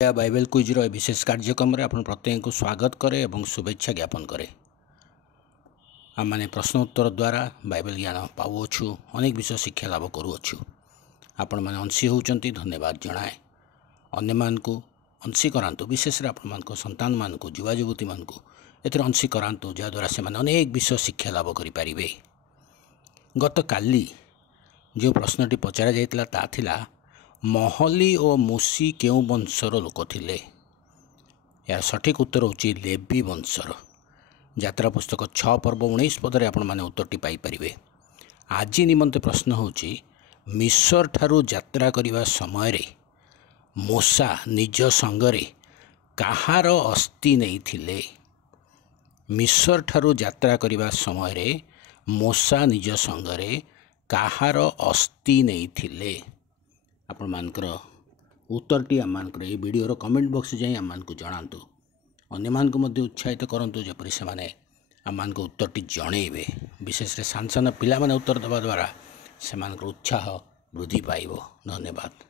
या बाइबल क्विज्र विशेष कार्यक्रम में आपन प्रत्येक को स्वागत करे और शुभेच्छा ज्ञापन करे। आम मैंने प्रश्न उत्तर द्वारा बाइबल ज्ञान पाऊछु, अनेक विषय शिक्षा लाभ करूछु। आपण मैंने अंशी होती धन्यवाद जनाए। अन्य मान को अंशी करातु, विशेष आपण मान संतान मान को युवा युवती मान को एथर अंशी करातु, जहाद्वारा से अनेक विषय शिक्षा लाभ करें। गत काली जो प्रश्नटी पचरा जाइतिला ता थिला महली और मूसी केउ वंशर लोक थिले। यार सठिक उत्तर होची लेवी वंशर। यात्रा पुस्तक 6 पर्व 19 पदरे आपण माने उत्तरटी पाई परिबे। आज निमंते प्रश्न होची मिस्र ठारू यात्रा करिवा समय रे मूसा निज संगरे कहार अस्थि नहीं थिले। मिस्र ठारू यात्रा करिवा समय रे मूसा निज संगरे कहार अस्थि नहीं थिले। आपण मानकर उत्तरटी आम मानकर ये वीडियो कमेंट बॉक्स जाई आम मान को जणातु। अन्य मान को मध्य उत्साहित करंतु जेपरि से माने आम मान को उत्तरटी जणेबे। विशेष रे सान सान पिला माने उत्तर देवा द्वारा से मान उत्साह वृद्धि पाइबो। धन्यवाद।